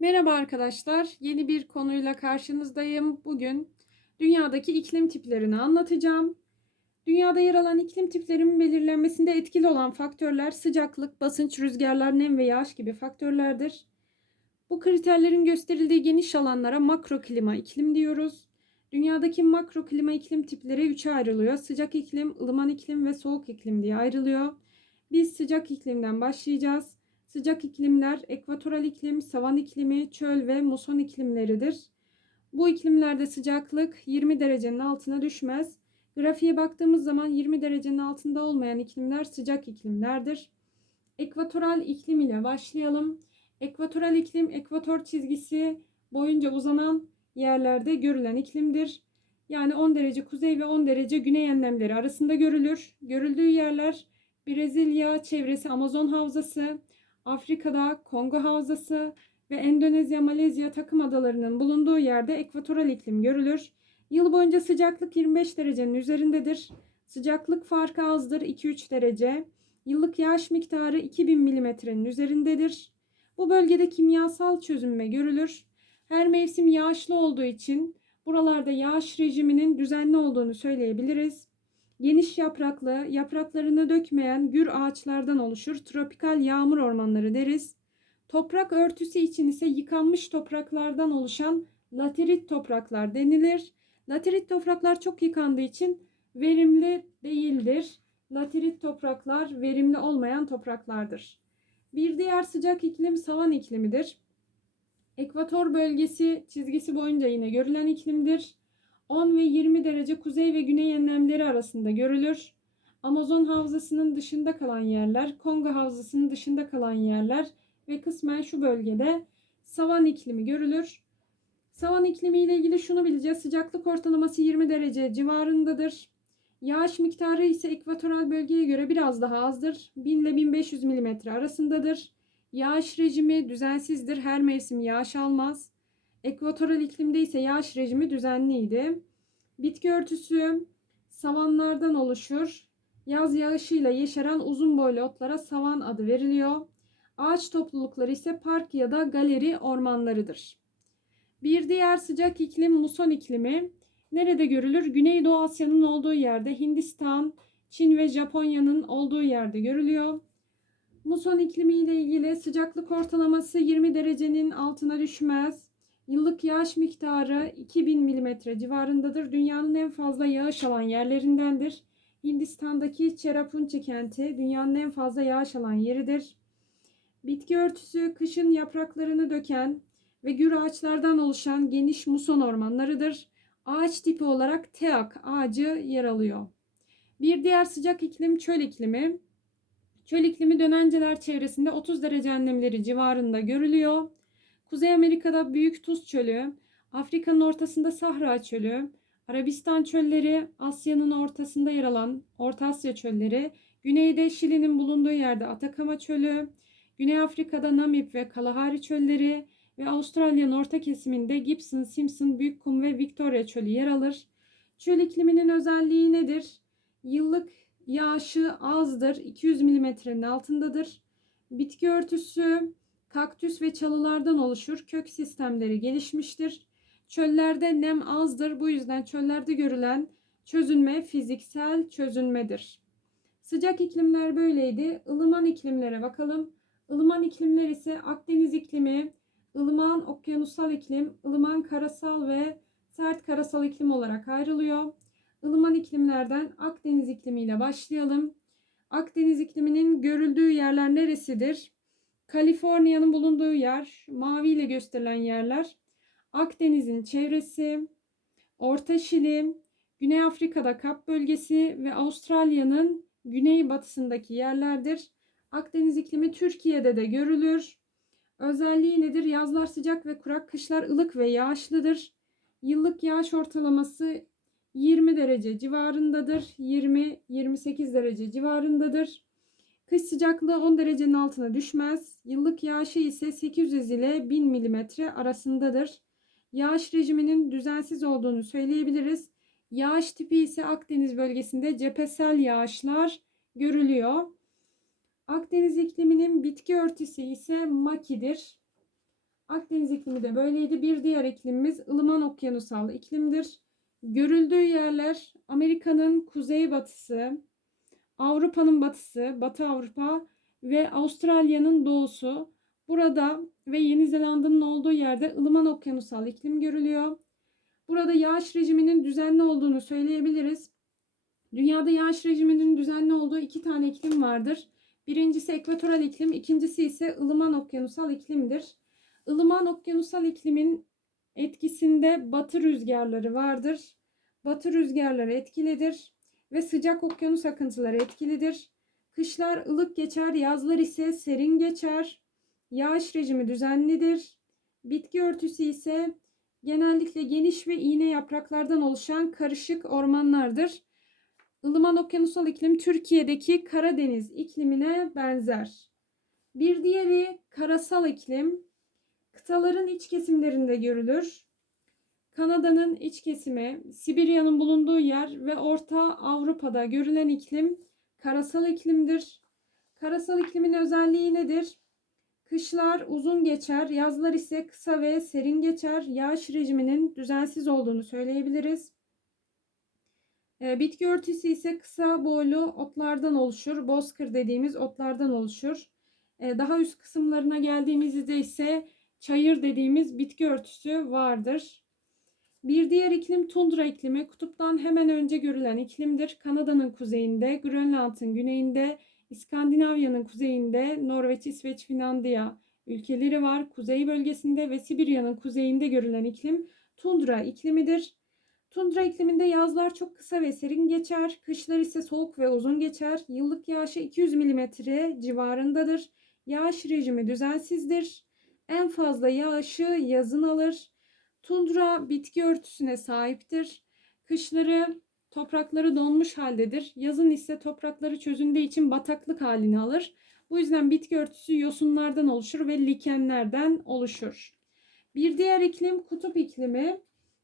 Merhaba arkadaşlar. Yeni bir konuyla karşınızdayım. Bugün dünyadaki iklim tiplerini anlatacağım. Dünyada yer alan iklim tiplerinin belirlenmesinde etkili olan faktörler sıcaklık, basınç, rüzgarlar, nem ve yağış gibi faktörlerdir. Bu kriterlerin gösterildiği geniş alanlara makro klima iklim diyoruz. Dünyadaki makro klima iklim tipleri üçe ayrılıyor. Sıcak iklim, ılıman iklim ve soğuk iklim diye ayrılıyor. Biz sıcak iklimden başlayacağız. Sıcak iklimler ekvatoral iklim, savan iklimi, çöl ve muson iklimleridir. Bu iklimlerde sıcaklık 20 derecenin altına düşmez. Grafiğe baktığımız zaman 20 derecenin altında olmayan iklimler sıcak iklimlerdir. Ekvatoral iklim ile başlayalım. Ekvatoral iklim ekvator çizgisi boyunca uzanan yerlerde görülen iklimdir. Yani 10 derece kuzey ve 10 derece güney enlemleri arasında görülür. Görüldüğü yerler Brezilya çevresi Amazon havzası, Afrika'da Kongo Havzası ve Endonezya, Malezya takım adalarının bulunduğu yerde ekvatoral iklim görülür. Yıl boyunca sıcaklık 25 derecenin üzerindedir. Sıcaklık farkı azdır 2-3 derece. Yıllık yağış miktarı 2000 milimetrenin üzerindedir. Bu bölgede kimyasal çözünme görülür. Her mevsim yağışlı olduğu için buralarda yağış rejiminin düzenli olduğunu söyleyebiliriz. Geniş yapraklı, yapraklarını dökmeyen gür ağaçlardan oluşur. Tropikal yağmur ormanları deriz. Toprak örtüsü için ise yıkanmış topraklardan oluşan laterit topraklar denilir. Laterit topraklar çok yıkandığı için verimli değildir. Laterit topraklar verimli olmayan topraklardır. Bir diğer sıcak iklim savan iklimidir. Ekvator bölgesi çizgisi boyunca yine görülen iklimdir. 10 ve 20 derece kuzey ve güney enlemleri arasında görülür. Amazon havzasının dışında kalan yerler, Kongo havzasının dışında kalan yerler ve kısmen şu bölgede savan iklimi görülür. Savan iklimi ile ilgili şunu bileceğiz. Sıcaklık ortalaması 20 derece civarındadır. Yağış miktarı ise ekvatoral bölgeye göre biraz daha azdır. 1000 ile 1500 mm arasındadır. Yağış rejimi düzensizdir. Her mevsim yağış almaz. Ekvatoral iklimde ise yağış rejimi düzenliydi. Bitki örtüsü savanlardan oluşur. Yaz yağışıyla yeşeren uzun boylu otlara savan adı veriliyor. Ağaç toplulukları ise park ya da galeri ormanlarıdır. Bir diğer sıcak iklim muson iklimi. Nerede görülür? Güneydoğu Asya'nın olduğu yerde, Hindistan, Çin ve Japonya'nın olduğu yerde görülüyor. Muson iklimi ile ilgili sıcaklık ortalaması 20 derecenin altına düşmez. Yıllık yağış miktarı 2000 mm civarındadır. Dünyanın en fazla yağış alan yerlerindendir. Hindistan'daki Cherrapunchi kenti dünyanın en fazla yağış alan yeridir. Bitki örtüsü kışın yapraklarını döken ve gür ağaçlardan oluşan geniş muson ormanlarıdır. Ağaç tipi olarak teak ağacı yer alıyor. Bir diğer sıcak iklim çöl iklimi. Çöl iklimi dönenceler çevresinde 30 derece enlemleri civarında görülüyor. Kuzey Amerika'da Büyük Tuz Çölü, Afrika'nın ortasında Sahra Çölü, Arabistan çölleri, Asya'nın ortasında yer alan Orta Asya çölleri, güneyde Şili'nin bulunduğu yerde Atakama Çölü, Güney Afrika'da Namib ve Kalahari çölleri ve Avustralya'nın orta kesiminde Gibson, Simpson, Büyükkum ve Victoria çölü yer alır. Çöl ikliminin özelliği nedir? Yıllık yağışı azdır, 200 milimetrenin altındadır. Bitki örtüsü kaktüs ve çalılardan oluşur. Kök sistemleri gelişmiştir. Çöllerde nem azdır. Bu yüzden çöllerde görülen çözünme fiziksel çözünmedir. Sıcak iklimler böyleydi. Ilıman iklimlere bakalım. Ilıman iklimler ise Akdeniz iklimi, ılıman okyanusal iklim, ılıman karasal ve sert karasal iklim olarak ayrılıyor. Ilıman iklimlerden Akdeniz iklimiyle başlayalım. Akdeniz ikliminin görüldüğü yerler neresidir? Kaliforniya'nın bulunduğu yer, mavi ile gösterilen yerler, Akdeniz'in çevresi, Orta Şili, Güney Afrika'da Kap bölgesi ve Avustralya'nın güneybatısındaki yerlerdir. Akdeniz iklimi Türkiye'de de görülür. Özelliği nedir? Yazlar sıcak ve kurak, kışlar ılık ve yağışlıdır. Yıllık yağış ortalaması 20 derece civarındadır. 20-28 derece civarındadır. Kış sıcaklığı 10 derecenin altına düşmez. Yıllık yağışı ise 800 ile 1000 mm arasındadır. Yağış rejiminin düzensiz olduğunu söyleyebiliriz. Yağış tipi ise Akdeniz bölgesinde cephesel yağışlar görülüyor. Akdeniz ikliminin bitki örtüsü ise makidir. Akdeniz iklimi de böyleydi. Bir diğer iklimimiz ılıman okyanusal iklimdir. Görüldüğü yerler Amerika'nın kuzeybatısı, Avrupa'nın batısı, Batı Avrupa ve Avustralya'nın doğusu. Burada ve Yeni Zelanda'nın olduğu yerde ılıman okyanusal iklim görülüyor. Burada yağış rejiminin düzenli olduğunu söyleyebiliriz. Dünyada yağış rejiminin düzenli olduğu iki tane iklim vardır. Birincisi ekvatoral iklim, ikincisi ise ılıman okyanusal iklimdir. Ilıman okyanusal iklimin etkisinde batı rüzgarları vardır. Batı rüzgarları etkilidir ve sıcak okyanus akıntıları etkilidir. Kışlar ılık geçer, yazlar ise serin geçer. Yağış rejimi düzenlidir. Bitki örtüsü ise genellikle geniş ve iğne yapraklardan oluşan karışık ormanlardır. Ilıman okyanusal iklim Türkiye'deki Karadeniz iklimine benzer. Bir diğeri karasal iklim. Kıtaların iç kesimlerinde görülür. Kanada'nın iç kesimi, Sibirya'nın bulunduğu yer ve Orta Avrupa'da görülen iklim karasal iklimdir. Karasal iklimin özelliği nedir? Kışlar uzun geçer, yazlar ise kısa ve serin geçer. Yağış rejiminin düzensiz olduğunu söyleyebiliriz. E, Bitki örtüsü ise kısa boylu otlardan oluşur. Bozkır dediğimiz otlardan oluşur. E, Daha üst kısımlarına geldiğimizde ise çayır dediğimiz bitki örtüsü vardır. Bir diğer iklim tundra iklimi. Kutuptan hemen önce görülen iklimdir. Kanada'nın kuzeyinde, Grönland'ın güneyinde, İskandinavya'nın kuzeyinde, Norveç, İsveç, Finlandiya ülkeleri var. Kuzey bölgesinde ve Sibirya'nın kuzeyinde görülen iklim tundra iklimidir. Tundra ikliminde yazlar çok kısa ve serin geçer. Kışlar ise soğuk ve uzun geçer. Yıllık yağışı 200 mm civarındadır. Yağış rejimi düzensizdir. En fazla yağışı yazın alır. Tundra bitki örtüsüne sahiptir. Kışları toprakları donmuş haldedir. Yazın ise toprakları çözündüğü için bataklık halini alır. Bu yüzden bitki örtüsü yosunlardan oluşur ve likenlerden oluşur. Bir diğer iklim kutup iklimi.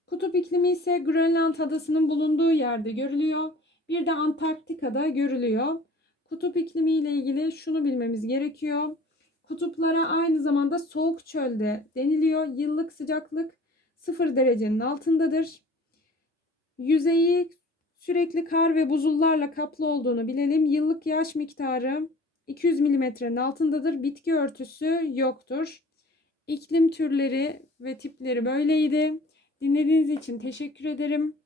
Kutup iklimi ise Grönland adasının bulunduğu yerde görülüyor. Bir de Antarktika'da görülüyor. Kutup iklimi ile ilgili şunu bilmemiz gerekiyor. Kutuplara aynı zamanda soğuk çölde deniliyor. Yıllık sıcaklık 0 derecenin altındadır. Yüzeyi sürekli kar ve buzullarla kaplı olduğunu bilelim. Yıllık yağış miktarı 200 milimetrenin altındadır. Bitki örtüsü yoktur. İklim türleri ve tipleri böyleydi. Dinlediğiniz için teşekkür ederim.